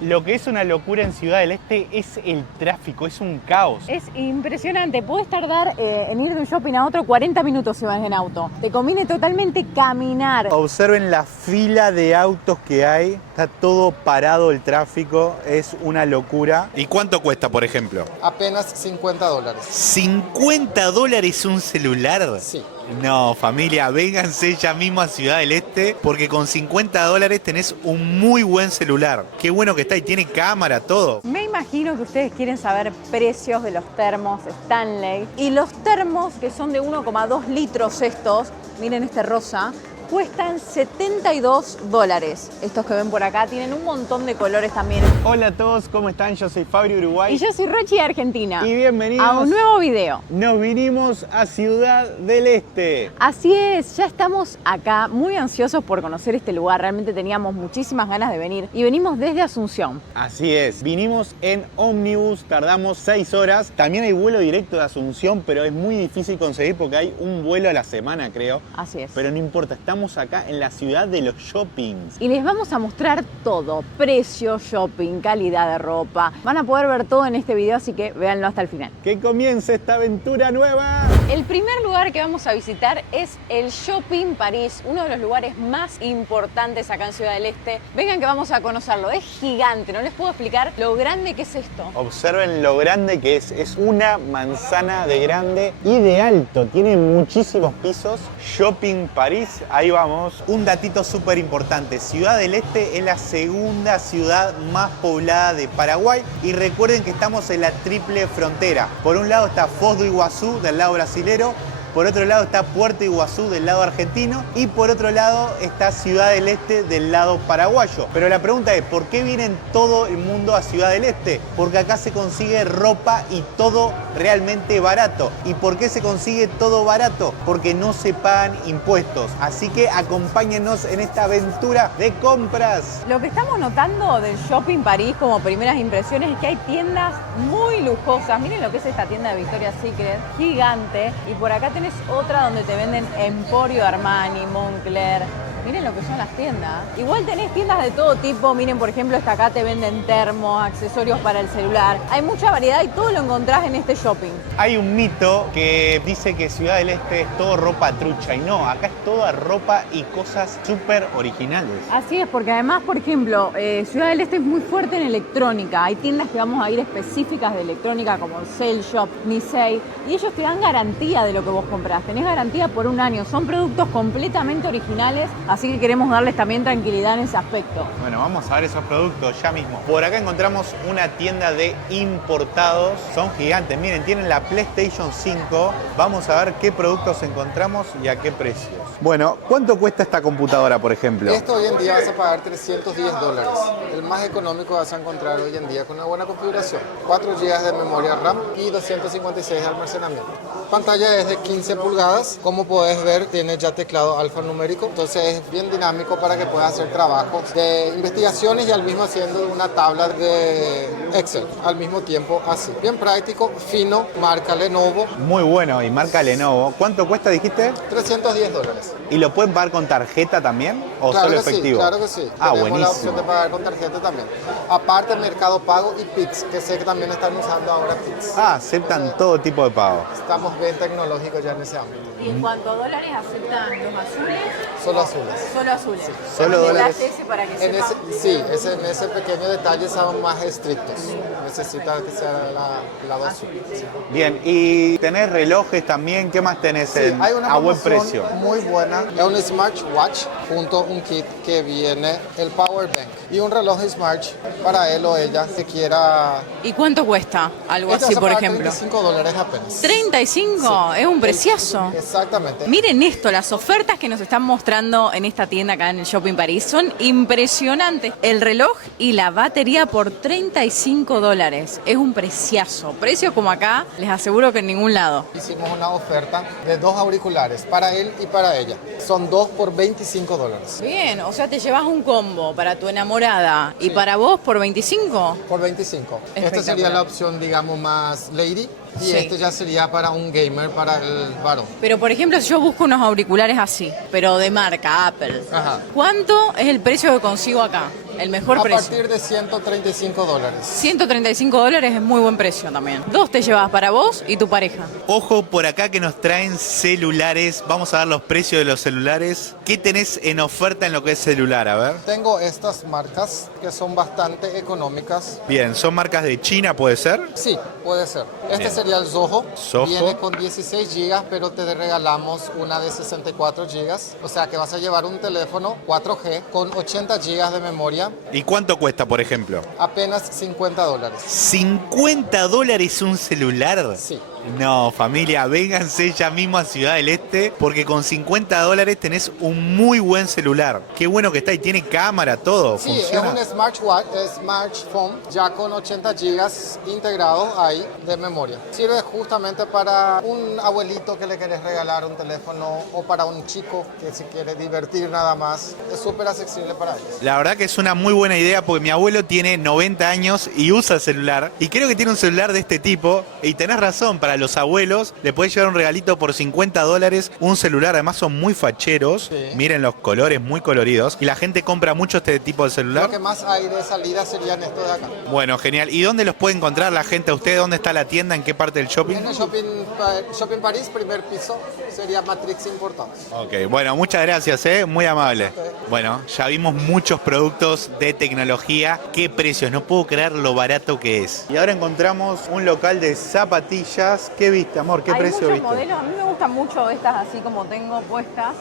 Lo que es una locura en Ciudad del Este es el tráfico, es un caos. Es impresionante, puedes tardar en ir de un shopping a otro 40 minutos si vas en auto. Te conviene totalmente caminar. Observen la fila de autos que hay, está todo parado el tráfico, es una locura. ¿Y cuánto cuesta, por ejemplo? Apenas $50. ¿$50 un celular? Sí. No, familia, vénganse ya mismo a Ciudad del Este porque con $50 tenés un muy buen celular. Qué bueno que está y tiene cámara, todo. Me imagino que ustedes quieren saber precios de los termos Stanley. Y los termos, que son de 1,2 litros estos, miren este rosa, cuestan $72. Estos que ven por acá tienen un montón de colores también. Hola a todos, ¿cómo están? Yo soy Fabri Uruguay. Y yo soy Rochi de Argentina. Y bienvenidos a un nuevo video. Nos vinimos a Ciudad del Este. Así es, ya estamos acá muy ansiosos por conocer este lugar. Realmente teníamos muchísimas ganas de venir y venimos desde Asunción. Así es, vinimos en ómnibus, tardamos 6 horas. También hay vuelo directo de Asunción, pero es muy difícil conseguir porque hay un vuelo a la semana, creo. Así es. Pero no importa, estamos acá en la ciudad de los shoppings. Y les vamos a mostrar todo, precio, shopping, calidad de ropa. Van a poder ver todo en este video, así que véanlo hasta el final. ¡Que comience esta aventura nueva! El primer lugar que vamos a visitar es el Shopping París, uno de los lugares más importantes acá en Ciudad del Este. Vengan que vamos a conocerlo, es gigante, no les puedo explicar lo grande que es esto. Observen lo grande que es una manzana de grande y de alto, tiene muchísimos pisos. Shopping París, ahí vamos. Un datito súper importante, Ciudad del Este es la segunda ciudad más poblada de Paraguay y recuerden que estamos en la triple frontera. Por un lado está Foz do Iguazú del lado brasilero, por otro lado está Puerto Iguazú del lado argentino y por otro lado está Ciudad del Este del lado paraguayo. Pero la pregunta es, ¿por qué vienen todo el mundo a Ciudad del Este? Porque acá se consigue ropa y todo realmente barato. ¿Y por qué se consigue todo barato? Porque no se pagan impuestos. Así que acompáñennos en esta aventura de compras. Lo que estamos notando del Shopping París como primeras impresiones es que hay tiendas muy lujosas. Miren lo que es esta tienda de Victoria's Secret, gigante. Y por acá tenés otra donde te venden Emporio Armani, Moncler. Miren lo que son las tiendas. Igual tenés tiendas de todo tipo. Miren, por ejemplo, esta acá te venden termos, accesorios para el celular. Hay mucha variedad y todo lo encontrás en este shopping. Hay un mito que dice que Ciudad del Este es todo ropa trucha y no, acá es toda ropa y cosas súper originales. Así es, porque además, por ejemplo, Ciudad del Este es muy fuerte en electrónica. Hay tiendas que vamos a ir específicas de electrónica como Sale Shop, Nisei, y ellos te dan garantía de lo que vos comprás. Tenés garantía por un año. Son productos completamente originales. Así que queremos darles también tranquilidad en ese aspecto. Bueno, vamos a ver esos productos ya mismo. Por acá encontramos una tienda de importados. Son gigantes. Miren, tienen la PlayStation 5. Vamos a ver qué productos encontramos y a qué precios. Bueno, ¿cuánto cuesta esta computadora, por ejemplo? Esto hoy en día vas a pagar $310. El más económico vas a encontrar hoy en día con una buena configuración. 4 GB de memoria RAM y 256 de almacenamiento. Pantalla es de 15 pulgadas. Como puedes ver, tiene ya teclado alfanumérico. Entonces es bien dinámico para que puedas hacer trabajos de investigaciones y al mismo haciendo una tabla de Excel al mismo tiempo así. Bien práctico, fino, marca Lenovo. Muy bueno y marca Lenovo. ¿Cuánto cuesta, dijiste? $310. ¿Y lo pueden pagar con tarjeta también o Claro solo que efectivo? Sí, claro que sí. Ah, Tenemos buenísimo. la opción de pagar con tarjeta también. Aparte Mercado Pago y Pix, que sé que también están usando ahora Pix. Ah, aceptan todo tipo de pago. Estamos bien tecnológicos ya en ese ámbito. Y en cuanto a dólares, ¿aceptan los azules? Solo azules. Solo azules. Solo dólares. Ese para que En sepan. en ese pequeño detalle son más estrictos. Necesita que sea la azul. Sí. Bien, y tenés relojes también. ¿Qué más tenés Sí, hay una a buen promoción precio? muy buena. Es un smartwatch junto a un kit que viene el power bank y un reloj smart para él o ella que quiera. ¿Y cuánto cuesta algo Este así, vas a por pagar ejemplo? $35 apenas. ¿35? Es un preciazo. Exactamente. Miren esto, las ofertas que nos están mostrando en esta tienda acá en el Shopping París son impresionantes. El reloj y la batería por $35. Es un preciazo. Precios como acá, les aseguro que en ningún lado. Hicimos una oferta de 2 auriculares para él y para ella. Son 2 por $25. Bien, o sea, te llevas un combo para tu enamorada y Sí. para vos por $25. Por 25. Esta Espectacular. sería la opción, digamos, más lady. Y Sí. este ya sería para un gamer, para el varón. Pero, por ejemplo, si yo busco unos auriculares así, pero de marca Apple, Ajá. ¿cuánto es el precio que consigo acá? El mejor A precio. partir de 135 dólares. 135 dólares es muy buen precio también. 2 te llevas para vos y tu pareja. Ojo por acá que nos traen celulares. Vamos a ver los precios de los celulares. ¿Qué tenés en oferta en lo que es celular? A ver. Tengo estas marcas que son bastante económicas. Bien, ¿son marcas de China, puede ser? Sí, puede ser. Este Bien. sería el Zoho. Zoho. Viene con 16 GB, pero te regalamos una de 64 GB. O sea que vas a llevar un teléfono 4G con 80 GB de memoria, ¿Y cuánto cuesta, por ejemplo? apenas 50 dólares. ¿50 dólares un celular? Sí. No, familia, vénganse ya mismo a Ciudad del Este porque con 50 dólares tenés un muy buen celular. Qué bueno que está y tiene cámara, todo. Sí, funciona. es un smartphone ya con 80 GB integrado ahí de memoria. Sirve justamente para un abuelito que le querés regalar un teléfono o para un chico que se quiere divertir nada más. Es súper accesible para ellos. La verdad que es una muy buena idea porque mi abuelo tiene 90 años y usa celular. Y creo que tiene un celular de este tipo. Y tenés razón, para los abuelos le podés llevar un regalito por 50 dólares. Un celular, además son muy facheros. Sí. Miren los colores, muy coloridos. Y la gente compra mucho este tipo de Lo celular. que más hay de salida serían estos de acá. Bueno, genial. ¿Y dónde los puede encontrar la gente? ¿A usted dónde está la tienda? ¿En qué parte del shopping? En el Shopping París, primer piso, sería Matrix Importantes. Ok, bueno, muchas gracias, muy amable. Bueno, ya vimos muchos productos de tecnología. ¿Qué precios? No puedo creer lo barato que es. Y ahora encontramos un local de zapatillas. ¿Qué viste, amor? ¿Qué Hay precio muchos viste? modelos, a mí me gustan mucho estas así como tengo puestas,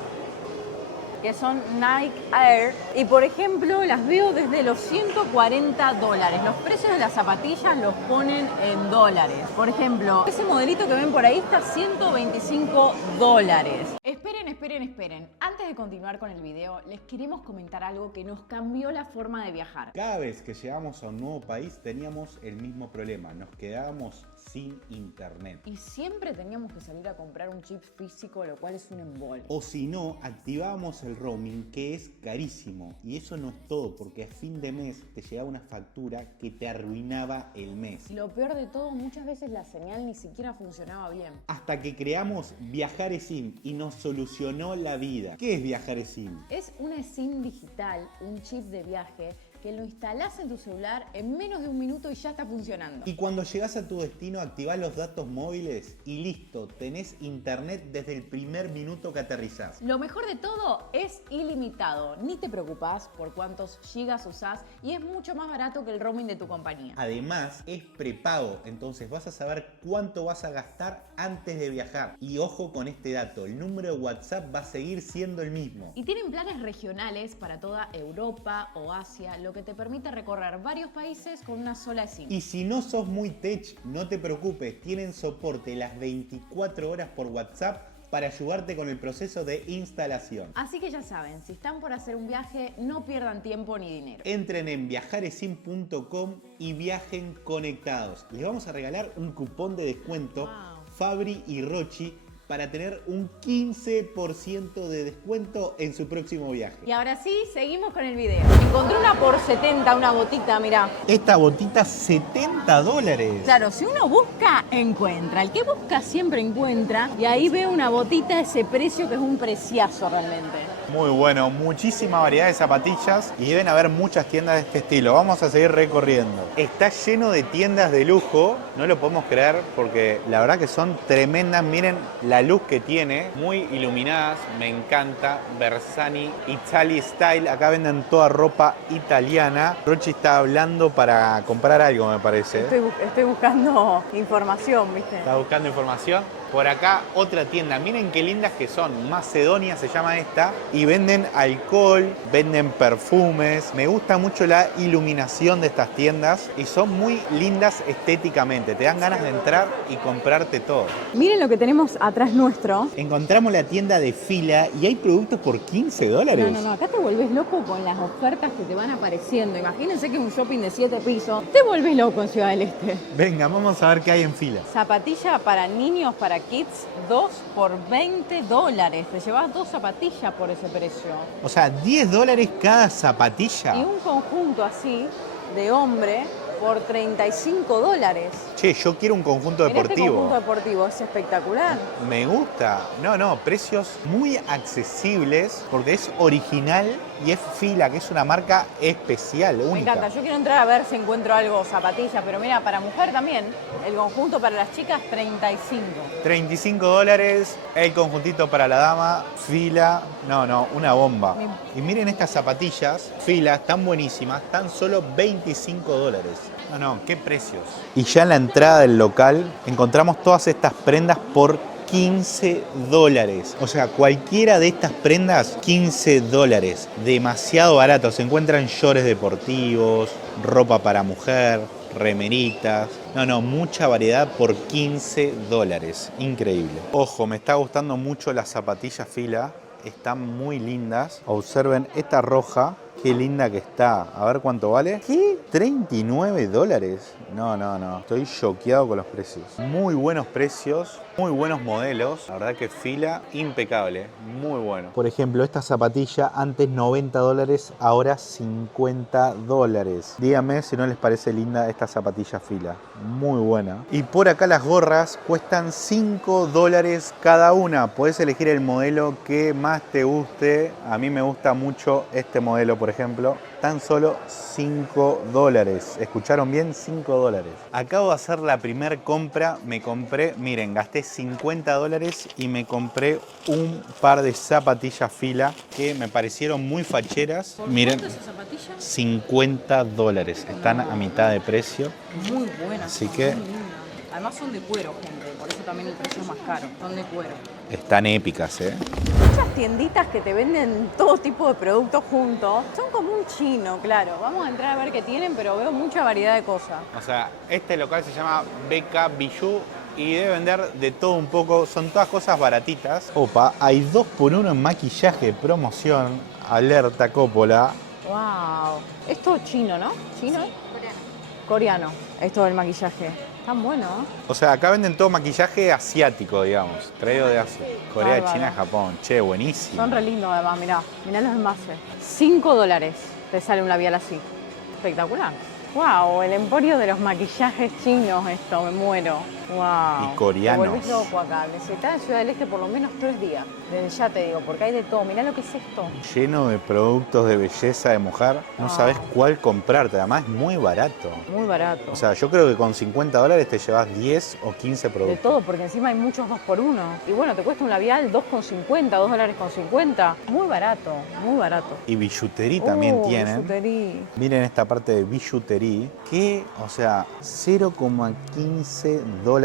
que son Nike Air. Y por ejemplo, las veo desde los 140 dólares. Los precios de las zapatillas los ponen en dólares. Por ejemplo, ese modelito que ven por ahí está 125 dólares. Esperen. Antes de continuar con el video, les queremos comentar algo que nos cambió la forma de viajar. Cada vez que llegamos a un nuevo país teníamos el mismo problema. Nos quedábamos sin internet. Y siempre teníamos que salir a comprar un chip físico, lo cual es un embole. O si no, activábamos el roaming, que es carísimo. Y eso no es todo, porque a fin de mes te llegaba una factura que te arruinaba el mes. Y lo peor de todo, muchas veces la señal ni siquiera funcionaba bien. Hasta que creamos Viajaresim y nos solucionó la vida. ¿Qué es Viajaresim? Es una SIM digital, un chip de viaje, que lo instalás en tu celular en menos de un minuto y ya está funcionando. Y cuando llegás a tu destino, activás los datos móviles y listo, tenés internet desde el primer minuto que aterrizás. Lo mejor de todo es ilimitado, ni te preocupás por cuántos gigas usás y es mucho más barato que el roaming de tu compañía. Además, es prepago, entonces vas a saber cuánto vas a gastar antes de viajar. Y ojo con este dato, el número de WhatsApp va a seguir siendo el mismo. Y tienen planes regionales para toda Europa o Asia, lo que te permite recorrer varios países con una sola SIM. Y si no sos muy tech, no te preocupes, tienen soporte las 24 horas por WhatsApp para ayudarte con el proceso de instalación. Así que ya saben, si están por hacer un viaje, no pierdan tiempo ni dinero. Entren en viajaresim.com y viajen conectados. Les vamos a regalar un cupón de descuento Fabri y Rochi para tener un 15% de descuento en su próximo viaje. Y ahora sí, seguimos con el video. Encontré una por 70, una botita, mirá. Esta botita, 70 dólares. Claro, si uno busca, encuentra. El que busca siempre encuentra. Y ahí veo una botita a ese precio que es un preciazo realmente. Muy bueno, muchísima variedad de zapatillas y deben haber muchas tiendas de este estilo. Vamos a seguir recorriendo. Está lleno de tiendas de lujo, no lo podemos creer porque la verdad que son tremendas. Miren la luz que tiene, muy iluminadas, me encanta. Bersani Italy Style, acá venden toda ropa italiana. Rochi está hablando para comprar algo, me parece. Estoy buscando información, ¿viste? Está buscando información. Por acá otra tienda, miren qué lindas que son, Macedonia se llama esta, y venden alcohol, venden perfumes. Me gusta mucho la iluminación de estas tiendas y son muy lindas estéticamente, te dan ganas de entrar y comprarte todo. Miren lo que tenemos atrás nuestro. Encontramos la tienda de fila y hay productos por 15 dólares. No, acá te volvés loco con las ofertas que te van apareciendo. Imagínense que un shopping de 7 pisos, te volvés loco en Ciudad del Este. Venga, vamos a ver qué hay en fila. Zapatilla para niños, para kids, 2 por 20 dólares. Te llevas 2 zapatillas por ese precio. O sea, 10 dólares cada zapatilla. Y un conjunto así de hombre por $35. Che, yo quiero un conjunto Mirá este deportivo. conjunto deportivo, es espectacular. Me gusta. No, precios muy accesibles porque es original y es Fila, que es una marca especial, única. Me encanta, yo quiero entrar a ver si encuentro algo, zapatillas, pero mira, para mujer también, el conjunto para las chicas, 35. $35, el conjuntito para la dama, Fila, una bomba. Y miren estas zapatillas, Fila, están buenísimas, están solo $25. Qué precios. Y ya en la entrada del local encontramos todas estas prendas por $15. O sea, cualquiera de estas prendas, $15. Demasiado barato. Se encuentran shorts deportivos, ropa para mujer, remeritas. Mucha variedad por $15. Increíble. Ojo, me está gustando mucho las zapatillas Fila. Están muy lindas. Observen esta roja. Qué linda que está. A ver cuánto vale. ¿Qué? $39. No. Estoy choqueado con los precios. Muy buenos precios, muy buenos modelos. La verdad que Fila impecable, muy bueno. Por ejemplo, esta zapatilla antes $90, ahora $50. Díganme si no les parece linda esta zapatilla Fila. Muy buena. Y por acá las gorras cuestan $5 cada una. Podés elegir el modelo que más te guste. A mí me gusta mucho este modelo, por ejemplo. Tan solo $5. ¿Escucharon bien? $5. Acabo de hacer la primer compra. Me compré, miren, gasté $50 y me compré un par de zapatillas Fila que me parecieron muy facheras. Miren, ¿Cuánto esas zapatillas? $50. Están a mitad de precio. Muy buenas. Así que muy lindas. Además son de cuero, gente, por eso también el precio es más caro. Son de cuero. están épicas, ¿eh? Muchas tienditas que te venden todo tipo de productos juntos. Son como un chino, claro. Vamos a entrar a ver qué tienen, pero veo mucha variedad de cosas. O sea, este local se llama BK Bijou y debe vender de todo un poco. Son todas cosas baratitas. Opa, hay 2x1 en maquillaje, promoción, alerta Coppola. Wow. Esto es chino, ¿no? ¿Chino? Sí, coreano. Esto del maquillaje. Tan bueno, ¿eh? O sea, acá venden todo maquillaje asiático, digamos, traído de Asia. Corea, Bárbaro. China, Japón. Che, buenísimo. Son re lindos además, mirá. Mirá los envases. $5 te sale un labial así. Espectacular. Wow, el emporio de los maquillajes chinos, esto, me muero. Wow. Y coreanos. Te volvés loco acá. Necesitas en Ciudad del Este por lo menos 3 días. Desde ya te digo, porque hay de todo. Mirá lo que es esto. Lleno de productos de belleza de mujer. No sabes cuál comprarte. Además, es muy barato. Muy barato. O sea, yo creo que con $50 te llevas 10 o 15 de productos. todo, porque encima hay muchos 2x1. Y bueno, te cuesta un labial $2,50, $2.50. Muy barato, muy barato. Y billutería también tienen. Billutería. Miren esta parte de billutería, que, o sea, 0,15 dólares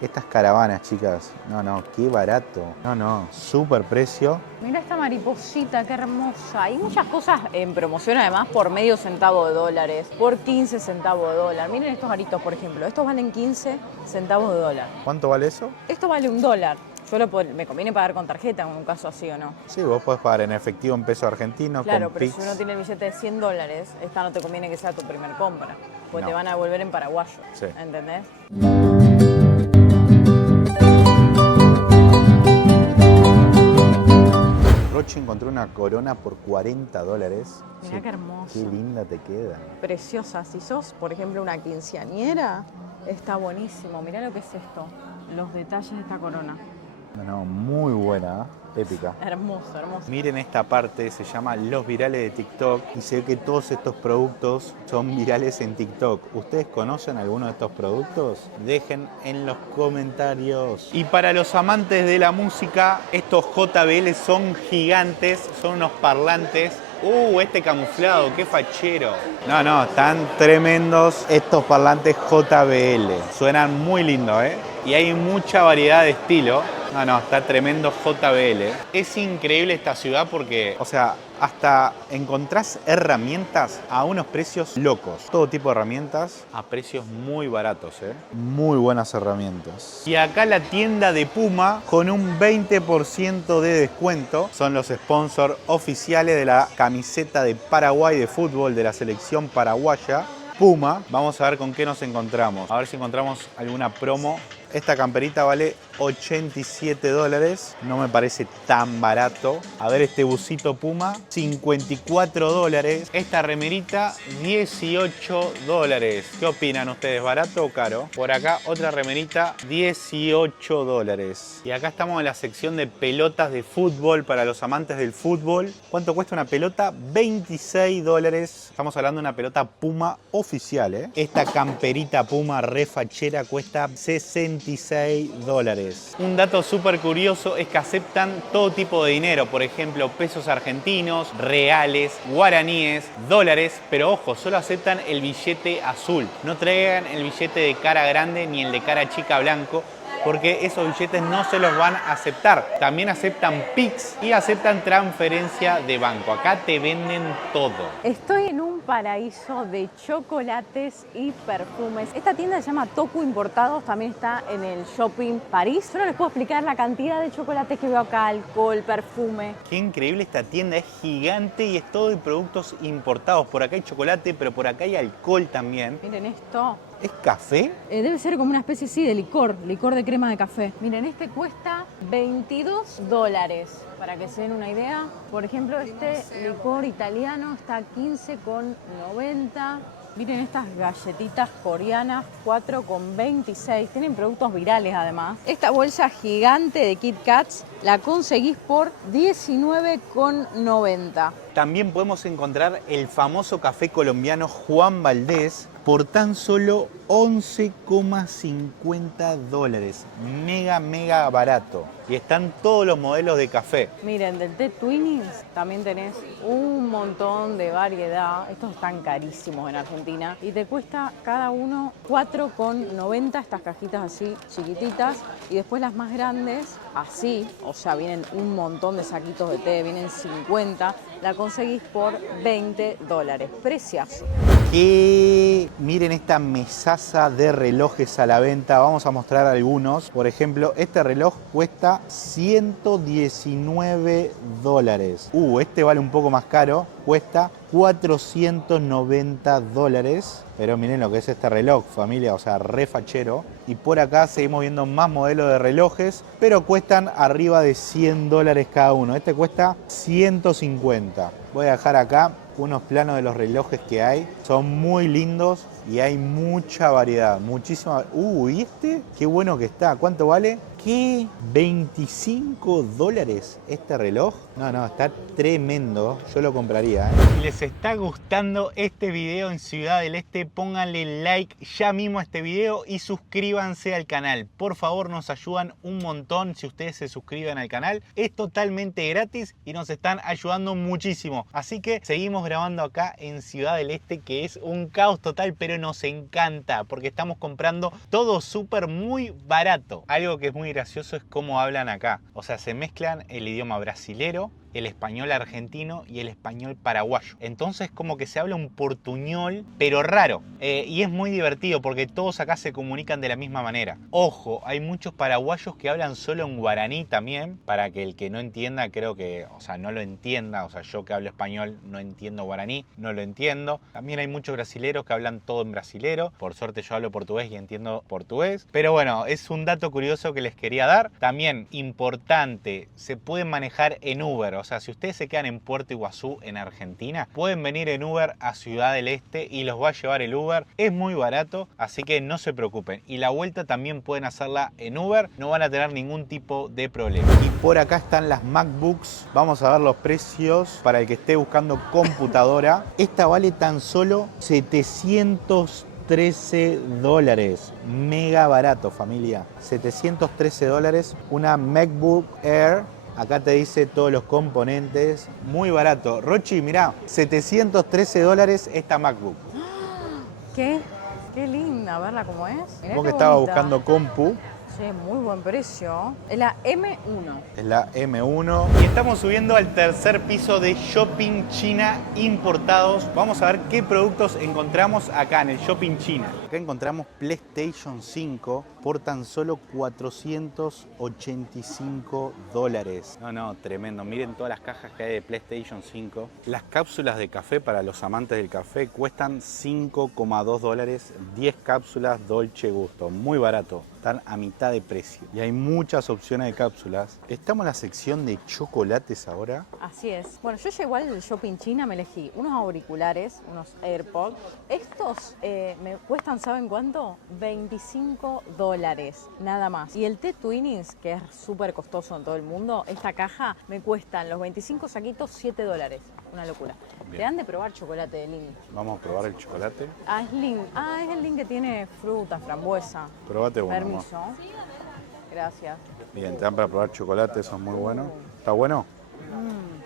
estas caravanas, chicas. No, qué barato. No, súper precio. Mira esta mariposita, qué hermosa. Hay muchas cosas en promoción además por medio centavo de dólares, por 15 centavos de dólar. Miren estos aritos, por ejemplo. Estos valen 15 centavos de dólar. ¿Cuánto vale eso? Esto vale $1. Me conviene pagar con tarjeta en un caso así o no. Sí, vos podés pagar en efectivo en pesos argentinos, Claro, con pero Pix. si uno tiene el billete de $100, esta no te conviene que sea tu primer compra, porque No. te van a devolver en paraguayo, Sí. ¿entendés? Roche encontró una corona por $40. Mirá qué hermosa. Qué linda te queda. Preciosa. Si sos, por ejemplo, una quinceañera, está buenísimo. Mirá lo que es esto, los detalles de esta corona. No, muy buena, épica. Hermoso, hermoso. Miren esta parte, se llama Los Virales de TikTok y se ve que todos estos productos son virales en TikTok. ¿Ustedes conocen alguno de estos productos? Dejen en los comentarios. Y para los amantes de la música, estos JBL son gigantes, son unos parlantes. Este camuflado, qué fachero. No, están tremendos estos parlantes JBL. Suenan muy lindo, ¿eh? Y hay mucha variedad de estilo. No, está tremendo JBL. Es increíble esta ciudad porque, o sea, hasta encontrás herramientas a unos precios locos. Todo tipo de herramientas a precios muy baratos, ¿eh? Muy buenas herramientas. Y acá la tienda de Puma con un 20% de descuento. Son los sponsors oficiales de la camiseta de Paraguay de fútbol de la selección paraguaya. Puma. Vamos a ver con qué nos encontramos. A ver si encontramos alguna promo Esta camperita vale 87 dólares. No me parece tan barato. A ver este busito Puma, 54 dólares. Esta remerita, 18 dólares. ¿Qué opinan ustedes? ¿Barato o caro? Por acá otra remerita, 18 dólares. Y acá estamos en la sección de pelotas de fútbol para los amantes del fútbol. ¿Cuánto cuesta una pelota? 26 dólares. Estamos hablando de una pelota Puma oficial, ¿eh? Esta camperita Puma refachera cuesta 66 dólares. Un dato súper curioso es que aceptan todo tipo de dinero. Por ejemplo, pesos argentinos, reales, guaraníes, dólares. Pero ojo, solo aceptan el billete azul. No traigan el billete de cara grande ni el de cara chica blanco, porque esos billetes no se los van a aceptar. También aceptan Pix y aceptan transferencia de banco. Acá te venden todo. Estoy en un paraíso de chocolates y perfumes. Esta tienda se llama Toku Importados, también está en el Shopping París. Solo les puedo explicar la cantidad de chocolates que veo acá, alcohol, perfume. Qué increíble esta tienda, es gigante y es todo de productos importados. Por acá hay chocolate, pero por acá hay alcohol también. Miren esto. ¿Es café? Debe ser como una especie, sí, de licor de crema de café. Miren, este cuesta 22 dólares, para que se den una idea. Por ejemplo, este licor italiano está a 15,90. Miren estas galletitas coreanas, 4,26. Tienen productos virales además. Esta bolsa gigante de Kit Kats la conseguís por 19,90. También podemos encontrar el famoso café colombiano Juan Valdés por tan solo 11,50 dólares. Mega barato. Y están todos los modelos de café. Miren, del té Twinings también tenés un montón de variedad. Estos están carísimos en Argentina. Y te cuesta cada uno 4,90 estas cajitas así chiquititas. Y después las más grandes, así, o sea, vienen un montón de saquitos de té, vienen 50. La conseguís por 20 dólares. Preciazo. Que miren esta mesaza de relojes a la venta. Vamos a mostrar algunos. Por ejemplo, este reloj cuesta 119 dólares. Este vale un poco más caro. Cuesta 490 dólares. Pero miren lo que es este reloj, familia, o sea, re fachero. Y por acá seguimos viendo más modelos de relojes, pero cuestan arriba de 100 dólares cada uno. Este cuesta 150. Voy a dejar acá unos planos de los relojes que hay. Son muy lindos y hay mucha variedad, muchísima. ¿Y este? Qué bueno que está. ¿Cuánto vale? ¿Qué? 25 dólares este reloj. No, está tremendo. Yo lo compraría, ¿eh? Si les está gustando este video en Ciudad del Este, pónganle like ya mismo a este video y suscríbanse al canal. Por favor, nos ayudan un montón si ustedes se suscriben al canal. Es totalmente gratis y nos están ayudando muchísimo. Así que seguimos grabando acá en Ciudad del Este, que es un caos total, pero nos encanta porque estamos comprando todo súper muy barato. Algo que es muy gracioso es cómo hablan acá. O sea, se mezclan el idioma brasilero, el español argentino y el español paraguayo. Entonces como que se habla un portuñol, pero raro. Y es muy divertido porque todos acá se comunican de la misma manera. Ojo, hay muchos paraguayos que hablan solo en guaraní también, para que el que no entienda, creo que, o sea, no lo entienda. O sea, yo que hablo español no entiendo guaraní, no lo entiendo. También hay muchos brasileros que hablan todo en brasilero. Por suerte yo hablo portugués y entiendo portugués. Pero bueno, es un dato curioso que les quería dar. También importante, se pueden manejar en Uber. O sea, si ustedes se quedan en Puerto Iguazú, en Argentina, pueden venir en Uber a Ciudad del Este y los va a llevar el Uber. Es muy barato, así que no se preocupen. Y la vuelta también pueden hacerla en Uber. No van a tener ningún tipo de problema. Y por acá están las MacBooks. Vamos a ver los precios para el que esté buscando computadora. Esta vale tan solo 713 dólares. Mega barato, familia. 713 dólares. Una MacBook Air. Acá te dice todos los componentes. Muy barato. Rochi, mirá, 713 dólares esta MacBook. Qué linda, verla cómo es. Mirá Vos qué que estabas bonita. buscando compu. Sí, muy buen precio. Es la M1. Es la M1. Y estamos subiendo al tercer piso de Shopping China Importados. Vamos a ver qué productos encontramos acá en el Shopping China. Acá encontramos PlayStation 5 por tan solo 485 dólares. No, tremendo. Miren todas las cajas que hay de PlayStation 5. Las cápsulas de café para los amantes del café cuestan 5,2 dólares. 10 cápsulas Dolce Gusto. Muy barato. están a mitad de precio. Y hay muchas opciones de cápsulas. Estamos en la sección de chocolates ahora. Así es. Bueno, yo llegué igual del shopping China, me elegí unos auriculares, unos AirPods. Estos me cuestan, ¿saben cuánto? $25, nada más. Y el té Twinings, que es súper costoso en todo el mundo, esta caja me cuestan los 25 saquitos $7. Una locura. Bien. Te dan de probar chocolate de Lin. Vamos a probar el chocolate. Ah, es Lin. Ah, es el Lin que tiene fruta, frambuesa. Probate uno. Permiso. Gracias. Bien, te dan para probar chocolate, eso es muy bueno. ¿Está bueno?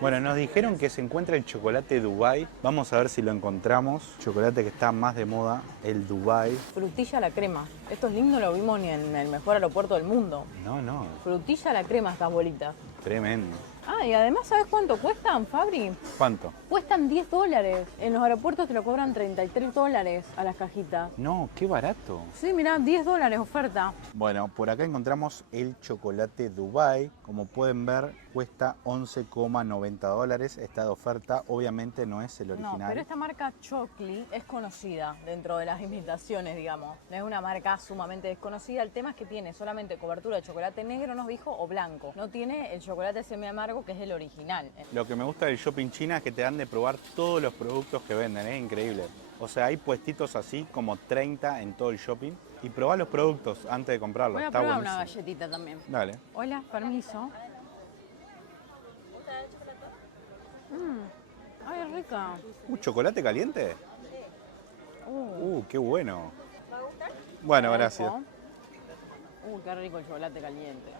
Bueno, nos dijeron que se encuentra el chocolate Dubai. Vamos a ver si lo encontramos. Chocolate que está más de moda, el Dubai. Frutilla a la crema. Esto es lindo, lo vimos ni en el mejor aeropuerto del mundo. No, Frutilla a la crema estas bolitas. tremendo. Ah, y además, ¿sabes cuánto cuestan, Fabri? ¿Cuánto? Cuestan $10. En los aeropuertos te lo cobran $33 a las cajitas. No, qué barato. Sí, mirá, $10 oferta. Bueno, por acá encontramos el chocolate Dubai. Como pueden ver, cuesta $11,90. Está de oferta. Obviamente no es el original. No, pero esta marca Chocli es conocida dentro de las imitaciones, digamos. No es una marca sumamente desconocida. El tema es que tiene solamente cobertura de chocolate negro, nos dijo, o blanco. No tiene el chocolate semi amargo, que es el original. Lo que me gusta del shopping China es que te dan de probar todos los productos que venden. Es increíble. O sea, hay puestitos así como 30 en todo el shopping. Y probá los productos antes de comprarlos. Voy a Está probar buenísimo. una galletita también. Dale. Hola, permiso. Ay, es rica. ¿Chocolate caliente? Uh, Qué bueno. Bueno, qué gracias. rico. Qué rico el chocolate caliente.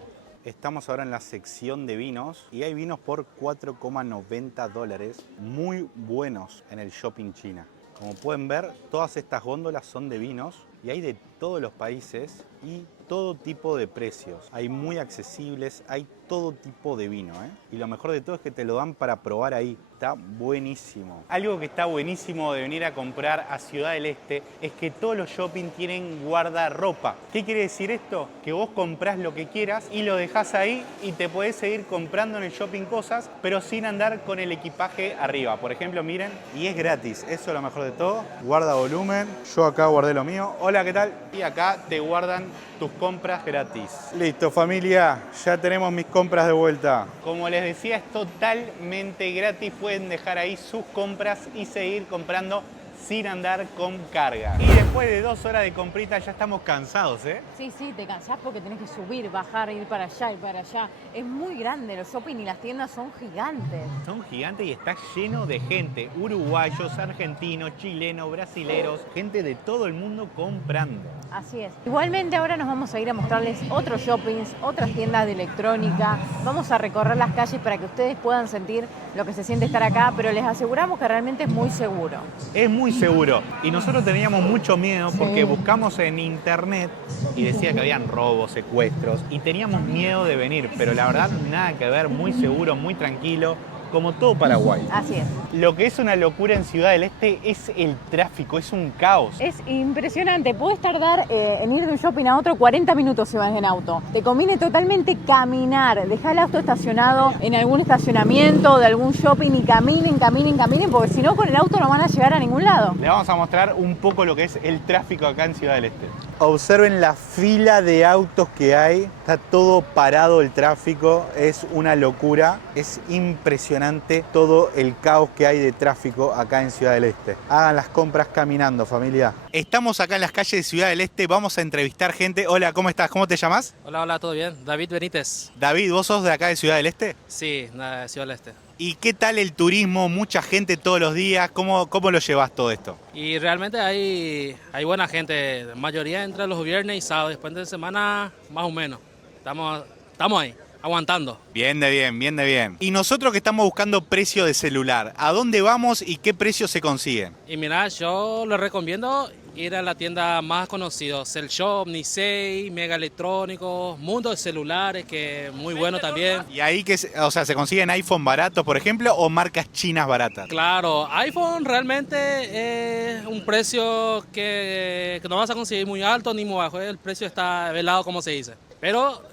Estamos ahora en la sección de vinos y hay vinos por $4,90. Muy buenos en el shopping China. Como pueden ver, todas estas góndolas son de vinos y hay de todos los países y todo tipo de precios. Hay muy accesibles, hay todo tipo de vino, ¿eh? Y lo mejor de todo es que te lo dan para probar ahí. Está buenísimo. Algo que está buenísimo de venir a comprar a Ciudad del Este es que todos los shopping tienen guardarropa. ¿Qué quiere decir esto? Que vos comprás lo que quieras y lo dejás ahí y te podés seguir comprando en el shopping cosas, pero sin andar con el equipaje arriba. Por ejemplo, miren, y es gratis. Eso es lo mejor de todo. Guarda volumen. Yo acá guardé lo mío. Hola, ¿qué tal? Y acá te guardan tus compras gratis. Listo, familia. Ya tenemos mis compras de vuelta. Como les decía, es totalmente gratis. Pueden dejar ahí sus compras y seguir comprando sin andar con carga. Y después de 2 horas de comprita ya estamos cansados, ¿eh? Sí, te cansás porque tenés que subir, bajar, ir para allá y para allá. Es muy grande, los shopping y las tiendas son gigantes. Son gigantes y está lleno de gente. Uruguayos, argentinos, chilenos, brasileros. Gente de todo el mundo comprando. Así es. Igualmente ahora nos vamos a ir a mostrarles otros shoppings, otras tiendas de electrónica. Vamos a recorrer las calles para que ustedes puedan sentir lo que se siente estar acá, pero les aseguramos que realmente es muy seguro. Es muy seguro. Y nosotros teníamos mucho miedo porque buscamos en internet y decía que habían robos, secuestros y teníamos miedo de venir, pero la verdad nada que ver, muy seguro, muy tranquilo, como todo Paraguay. Así es. Lo que es una locura en Ciudad del Este es el tráfico, es un caos. Es impresionante. Puedes tardar en ir de un shopping a otro 40 minutos si vas en auto. Te conviene totalmente caminar. Dejá el auto estacionado en algún estacionamiento de algún shopping y caminen, porque si no con el auto no van a llegar a ningún lado. Le vamos a mostrar un poco lo que es el tráfico acá en Ciudad del Este. Observen la fila de autos que hay. Está todo parado el tráfico. Es una locura. Es impresionante todo el caos que hay de tráfico acá en Ciudad del Este. Hagan las compras caminando, familia. Estamos acá en las calles de Ciudad del Este. Vamos a entrevistar gente. Hola, ¿cómo estás? ¿Cómo te llamas? Hola, ¿todo bien? David Benítez. David, ¿vos sos de acá de Ciudad del Este? Sí, de Ciudad del Este. ¿Y qué tal el turismo? Mucha gente todos los días. ¿Cómo lo llevas todo esto? Y realmente hay buena gente, la mayoría entre los viernes y sábados, después de semana más o menos. Estamos ahí, aguantando. Bien de bien. Y nosotros que estamos buscando precio de celular, ¿a dónde vamos y qué precio se consiguen? Y mira, yo les recomiendo ir a la tienda más conocida, Cell Shop, Nisei, Mega Electrónicos, Mundo de Celulares, que es muy bueno también. ¿Y ahí se consiguen iPhone baratos, por ejemplo, o marcas chinas baratas? Claro, iPhone realmente es un precio que no vas a conseguir muy alto ni muy bajo, el precio está velado como se dice. Pero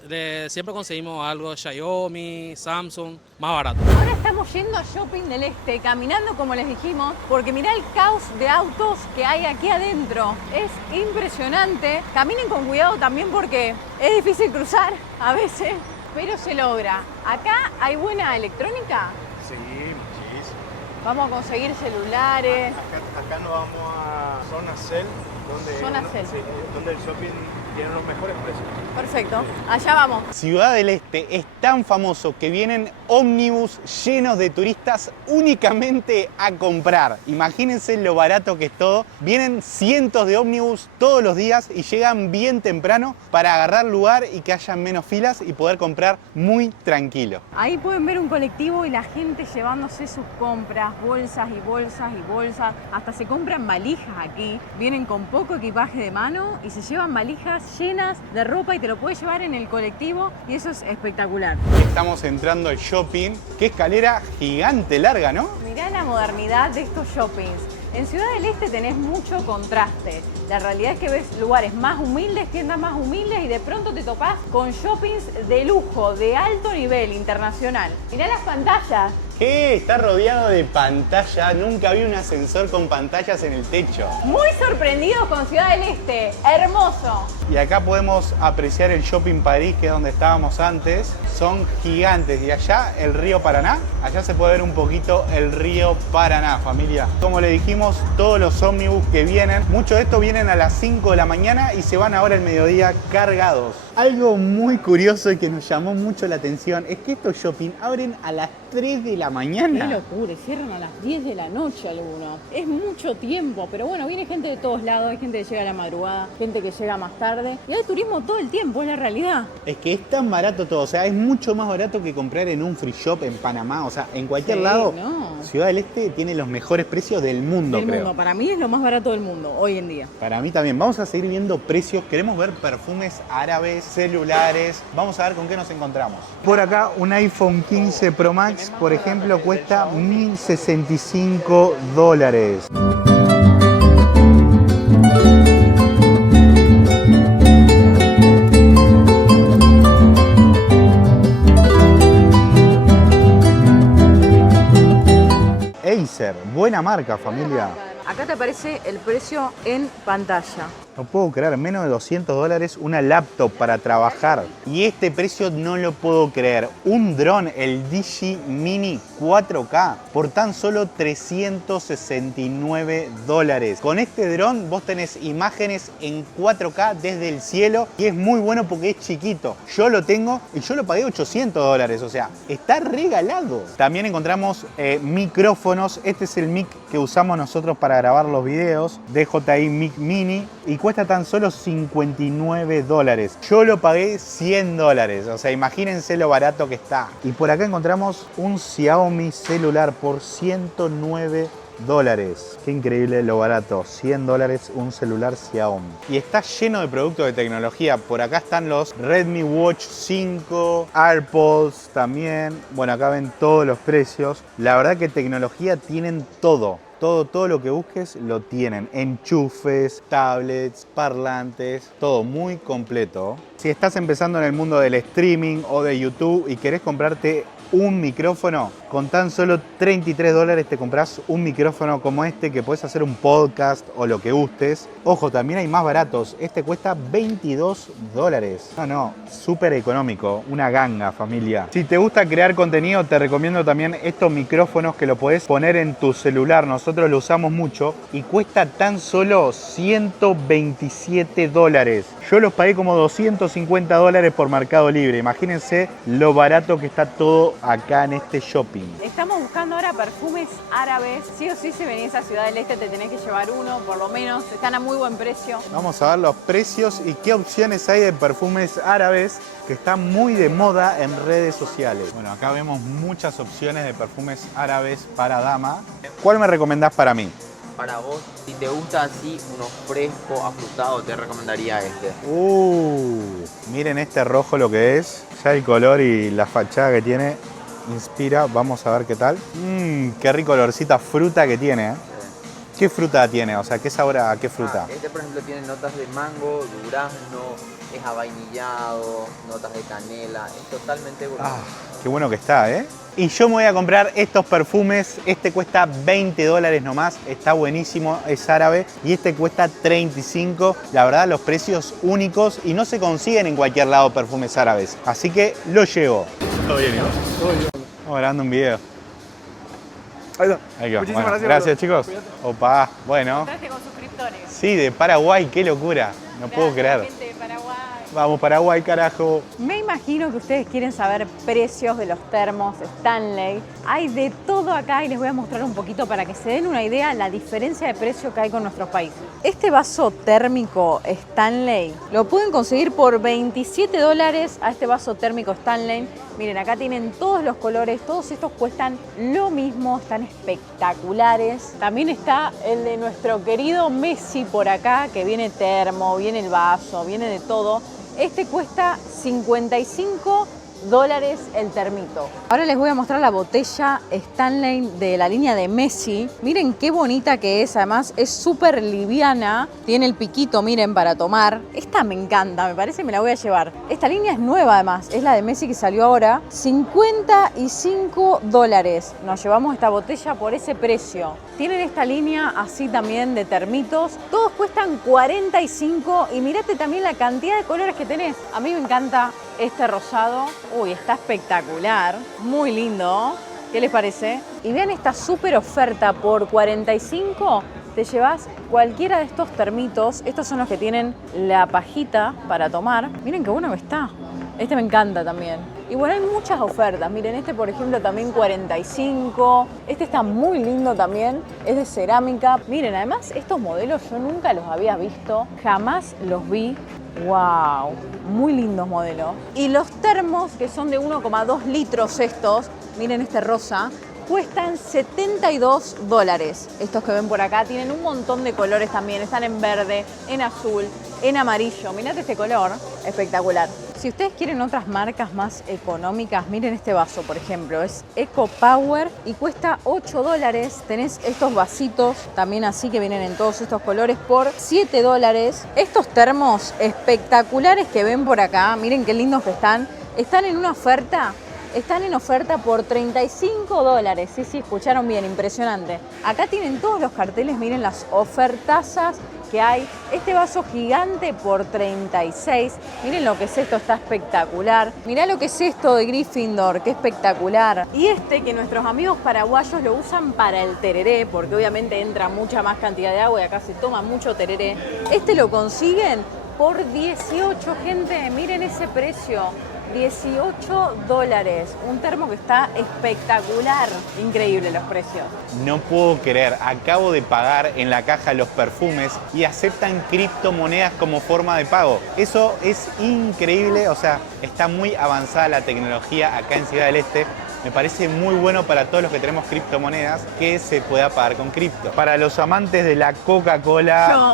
siempre conseguimos algo Xiaomi, Samsung, más barato. Ahora estamos yendo a Shopping del Este, caminando como les dijimos, porque mirá el caos de autos que hay aquí adentro. centro. Es impresionante. Caminen con cuidado también porque es difícil cruzar a veces, pero se logra. Acá hay buena electrónica. Sí, muchísimo. Vamos a conseguir celulares. Acá nos vamos a Zona Cell, donde el shopping tiene los mejores precios. Perfecto, allá vamos. Ciudad del Este es tan famoso que vienen ómnibus llenos de turistas únicamente a comprar. Imagínense lo barato que es todo. Vienen cientos de ómnibus todos los días y llegan bien temprano para agarrar lugar y que haya menos filas y poder comprar muy tranquilo. Ahí pueden ver un colectivo y la gente llevándose sus compras, bolsas y bolsas y bolsas. Hasta se compran valijas aquí. Vienen con poco equipaje de mano y se llevan valijas llenas de ropa y te lo puedes llevar en el colectivo y eso es espectacular. Estamos entrando al shopping. Qué escalera gigante, larga, ¿no? Mirá la modernidad de estos shoppings. En Ciudad del Este tenés mucho contraste. La realidad es que ves lugares más humildes, tiendas más humildes y de pronto te topás con shoppings de lujo, de alto nivel internacional. Mirá las pantallas. ¿Qué? Está rodeado de pantalla. Nunca vi un ascensor con pantallas en el techo. Muy sorprendidos con Ciudad del Este. Hermoso. Y acá podemos apreciar el Shopping París, que es donde estábamos antes. Son gigantes. Y allá el río Paraná. Allá se puede ver un poquito el río Paraná, familia. Como le dijimos, todos los ómnibus que vienen, muchos de estos vienen a las 5 de la mañana y se van ahora al mediodía cargados. Algo muy curioso y que nos llamó mucho la atención es que estos shopping abren a las 3 de la mañana. Qué locura, cierran a las 10 de la noche algunos. Es mucho tiempo, pero bueno, viene gente de todos lados, hay gente que llega a la madrugada, gente que llega más tarde. Y hay turismo todo el tiempo, es la realidad. Es que es tan barato todo, o sea, es mucho más barato que comprar en un free shop en Panamá, o sea, en cualquier lado. No. Ciudad del Este tiene los mejores precios del mundo, creo. Para mí es lo más barato del mundo, hoy en día. Para mí también. Vamos a seguir viendo precios, queremos ver perfumes árabes, celulares, vamos a ver con qué nos encontramos. Por acá, un iPhone 15 Pro Max, por ejemplo, cuesta $1.065. Acer, buena marca, familia. Acá te aparece el precio en pantalla. No puedo creer, menos de $200 una laptop para trabajar. Y este precio no lo puedo creer. Un dron, el Digi Mini 4K, por tan solo $369. Con este dron vos tenés imágenes en 4K desde el cielo y es muy bueno porque es chiquito. Yo lo tengo y yo lo pagué $800, o sea, está regalado. También encontramos micrófonos. Este es el mic que usamos nosotros para grabar los videos, DJI Mic Mini, y cuesta tan solo $59. Yo lo pagué $100, o sea, imagínense lo barato que está. Y por acá encontramos un Xiaomi celular por $109. Qué increíble lo barato, $100 un celular Xiaomi. Y está lleno de productos de tecnología. Por acá están los Redmi Watch 5, AirPods también. Bueno, acá ven todos los precios. La verdad que tecnología tienen todo. Todo lo que busques lo tienen. Enchufes, tablets, parlantes, todo muy completo. Si estás empezando en el mundo del streaming o de YouTube y querés comprarte un micrófono, con tan solo $33 te compras un micrófono como este que puedes hacer un podcast o lo que gustes. Ojo, también hay más baratos. Este cuesta $22. No, súper económico. Una ganga, familia. Si te gusta crear contenido, te recomiendo también estos micrófonos que lo podés poner en tu celular. Nosotros lo usamos mucho y cuesta tan solo $127. Yo los pagué como $250 por Mercado Libre. Imagínense lo barato que está todo acá en este shopping. Estamos buscando ahora perfumes árabes. Sí o sí, si venís a Ciudad del Este te tenés que llevar uno, por lo menos. Están a muy buen precio. Vamos a ver los precios y qué opciones hay de perfumes árabes que están muy de moda en redes sociales. Bueno, acá vemos muchas opciones de perfumes árabes para dama. ¿Cuál me recomendás para mí? Para vos, si te gusta así uno fresco, afrutado, te recomendaría este. Miren este rojo lo que es. Ya el color y la fachada que tiene inspira. Vamos a ver qué tal. Qué rico olorcito a fruta que tiene. ¿Qué fruta tiene? O sea, ¿qué sabor a qué fruta? Este, por ejemplo, tiene notas de mango, durazno, es avainillado, notas de canela, es totalmente gourmet. Ah, qué bueno que está, ¿eh? Y yo me voy a comprar estos perfumes. Este cuesta $20 nomás, está buenísimo, es árabe. Y este cuesta 35. La verdad, los precios únicos y no se consiguen en cualquier lado perfumes árabes. Así que lo llevo. ¿Todo bien, Iván? Todo bien. Estamos grabando un video. Ahí está. Ahí va. Muchísimas Bueno, gracias, chicos. Opa, bueno. Entraste con suscriptores. Sí, de Paraguay, qué locura. No puedo creer. Gente de Paraguay. Vamos, Paraguay, carajo. Me imagino que ustedes quieren saber precios de los termos Stanley. Hay de todo acá y les voy a mostrar un poquito para que se den una idea la diferencia de precio que hay con nuestros países. Este vaso térmico Stanley lo pueden conseguir por $27 a este vaso térmico Stanley. Miren, acá tienen todos los colores, todos estos cuestan lo mismo, están espectaculares. También está el de nuestro querido Messi por acá, que viene termo, viene el vaso, viene de todo. Este cuesta $55 el termito. Ahora les voy a mostrar la botella Stanley de la línea de Messi. Miren qué bonita que es, además es súper liviana. Tiene el piquito, miren, para tomar. Esta me encanta, me parece que me la voy a llevar. Esta línea es nueva además, es la de Messi que salió ahora. $55. Nos llevamos esta botella por ese precio. Tienen esta línea así también de termitos. Todos cuestan 45 y mirate también la cantidad de colores que tenés. A mí me encanta este rosado. Uy, está espectacular. Muy lindo. ¿Qué les parece? Y vean esta súper oferta. Por 45 te llevas cualquiera de estos termitos. Estos son los que tienen la pajita para tomar. Miren qué bueno que está. Este me encanta también. Y bueno, hay muchas ofertas. Miren, este por ejemplo también 45. Este está muy lindo también. Es de cerámica. Miren, además estos modelos yo nunca los había visto. Jamás los vi. ¡Wow! Muy lindos modelos. Y los termos, que son de 1,2 litros estos, miren este rosa, cuestan $72. Estos que ven por acá tienen un montón de colores también. Están en verde, en azul, en amarillo. Mirad este color, espectacular. Si ustedes quieren otras marcas más económicas, miren este vaso, por ejemplo. Es Eco Power y cuesta $8. Tenés estos vasitos también así que vienen en todos estos colores por $7. Estos termos espectaculares que ven por acá, miren qué lindos que están. Están en una oferta. Están en oferta por $35. Sí, escucharon bien, impresionante. Acá tienen todos los carteles, miren las ofertazas que hay. Este vaso gigante por 36. Miren lo que es esto, está espectacular. Mirá lo que es esto de Gryffindor, qué espectacular. Y este que nuestros amigos paraguayos lo usan para el tereré, porque obviamente entra mucha más cantidad de agua y acá se toma mucho tereré. Este lo consiguen por 18, gente. Miren ese precio. $18. Un termo que está espectacular. Increíble los precios. No puedo creer, acabo de pagar en la caja los perfumes y aceptan criptomonedas como forma de pago. Eso es increíble, o sea, está muy avanzada la tecnología acá en Ciudad del Este. Me parece muy bueno para todos los que tenemos criptomonedas que se pueda pagar con cripto. Para los amantes de la Coca-Cola,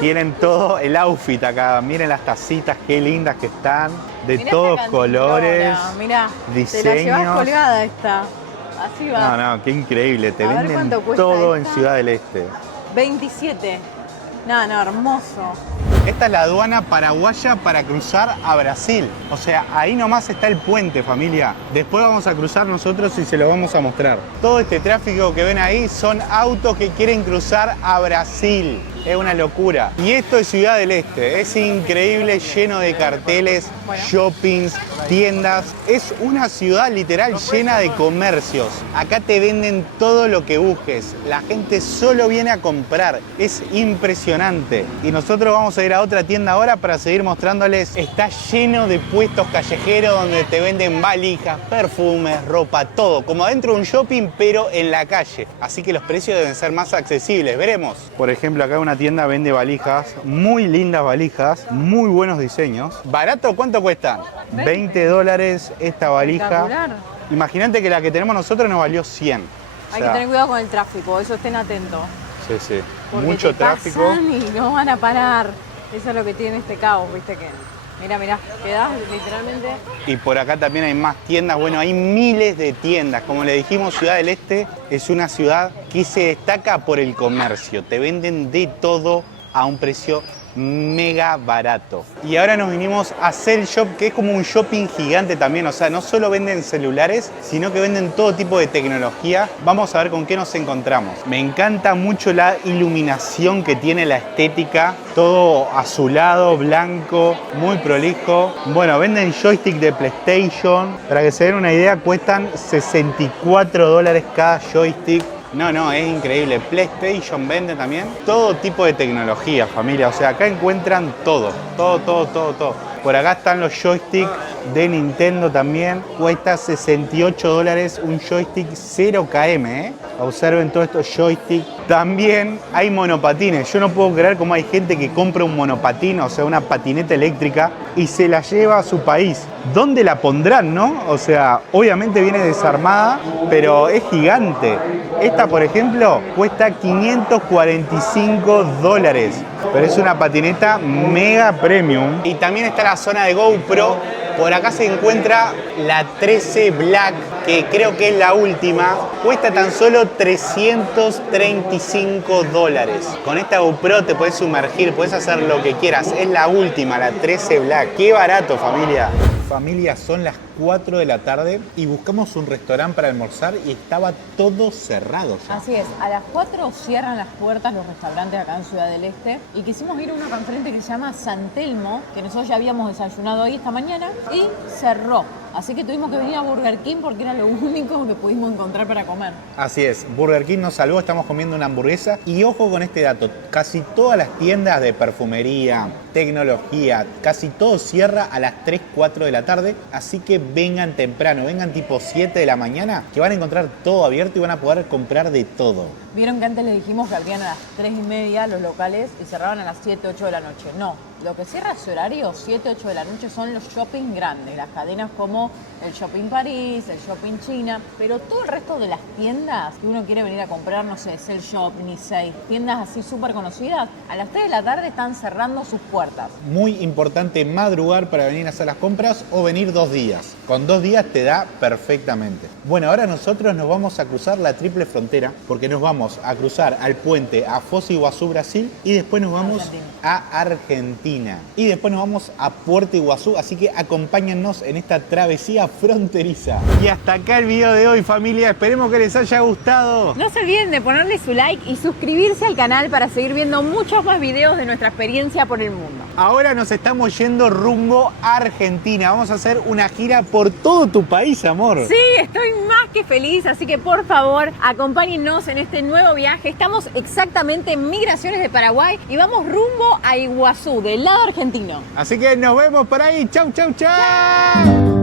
tienen todo el outfit acá. Miren las tacitas, qué lindas que están. De Mirá todos esta colores, mirá, diseños. te la llevas colgada esta. Así va. No, qué increíble. Te A ver venden cuánto cuesta todo en esta. Ciudad del Este. 27. No, hermoso. Esta es la aduana paraguaya para cruzar a Brasil. O sea, ahí nomás está el puente, familia. Después vamos a cruzar nosotros y se lo vamos a mostrar. Todo este tráfico que ven ahí son autos que quieren cruzar a Brasil. Es una locura. Y esto es Ciudad del Este. Es increíble, lleno de carteles, shoppings, tiendas. Es una ciudad literal llena de comercios. Acá te venden todo lo que busques. La gente solo viene a comprar. Es impresionante. Y nosotros vamos a ir a otra tienda ahora para seguir mostrándoles. Está lleno de puestos callejeros donde te venden valijas, perfumes, ropa, todo. Como adentro de un shopping, pero en la calle. Así que los precios deben ser más accesibles. Veremos. Por ejemplo, acá una tienda vende valijas, muy lindas valijas, muy buenos diseños. ¿Barato? ¿Cuánto cuestan? $20 esta valija. Imagínate que la que tenemos nosotros nos valió 100. Hay que tener cuidado con el tráfico, eso estén atentos. Sí. Porque Mucho te tráfico. pasan y no van a parar. Eso es lo que tiene este caos, viste que. Mira, mira, quedás literalmente... Y por acá también hay más tiendas. Bueno, hay miles de tiendas. Como le dijimos, Ciudad del Este es una ciudad que se destaca por el comercio. Te venden de todo a un precio mega barato. Y ahora nos vinimos a Cell Shop, que es como un shopping gigante también. O sea, no solo venden celulares, sino que venden todo tipo de tecnología. Vamos a ver con qué nos encontramos. Me encanta mucho la iluminación que tiene, la estética. Todo azulado, blanco, muy prolijo. Bueno, venden joystick de PlayStation. Para que se den una idea, cuestan $64 cada joystick. No, es increíble. PlayStation vende también. Todo tipo de tecnología, familia. O sea, acá encuentran todo. Todo. Por acá están los joysticks de Nintendo también. Cuesta $68 un joystick 0 km, ¿eh? Observen todos estos joysticks. También hay monopatines. Yo no puedo creer cómo hay gente que compra un monopatín, o sea, una patineta eléctrica, y se la lleva a su país. ¿Dónde la pondrán, no? O sea, obviamente viene desarmada, pero es gigante. Esta, por ejemplo, cuesta $545, pero es una patineta mega premium. Y también está la zona de GoPro. Por acá se encuentra la 13 Black, que creo que es la última. Cuesta tan solo $335. Con esta GoPro te puedes sumergir, puedes hacer lo que quieras. Es la última, la 13 Black. ¡Qué barato, familia! Familia, son las 4 de la tarde y buscamos un restaurante para almorzar y estaba todo cerrado ya. Así es, a las 4 cierran las puertas los restaurantes acá en Ciudad del Este y quisimos ir a uno acá enfrente que se llama San Telmo, que nosotros ya habíamos desayunado ahí esta mañana y cerró. Así que tuvimos que venir a Burger King porque era lo único que pudimos encontrar para comer. Así es, Burger King nos salvó, estamos comiendo una hamburguesa y ojo con este dato, casi todas las tiendas de perfumería, tecnología, casi todo cierra a las 3, 4 de la tarde, así que vengan temprano, vengan tipo 7 de la mañana, que van a encontrar todo abierto y van a poder comprar de todo. Vieron que antes les dijimos que abrían a las 3:30 los locales y cerraban a las 7, 8 de la noche. No, lo que cierra ese horario, 7, 8 de la noche, son los shopping grandes, las cadenas como el Shopping París, el Shopping China, pero todo el resto de las tiendas que uno quiere venir a comprar, no sé, Cell Shop, Nisei, tiendas así súper conocidas, a las 3 de la tarde están cerrando sus puertas. Muy importante madrugar para venir a hacer las compras o venir 2 días. Con 2 días te da perfectamente. Bueno, ahora nosotros nos vamos a cruzar la triple frontera porque nos vamos a cruzar al puente a Foz do Iguazú, Brasil, y después nos vamos a Argentina. Y después nos vamos a Puerto Iguazú, así que acompáñennos en esta travesía fronteriza. Y hasta acá el video de hoy, familia. Esperemos que les haya gustado. No se olviden de ponerle su like y suscribirse al canal para seguir viendo muchos más videos de nuestra experiencia por el mundo. Ahora nos estamos yendo rumbo a Argentina. Vamos a hacer una gira por todo tu país, amor. Sí, estoy más que feliz, así que por favor, acompáñennos en este nuevo viaje. Estamos exactamente en Migraciones de Paraguay y vamos rumbo a Iguazú, del lado argentino. Así que nos vemos por ahí. Chau, chau, chau.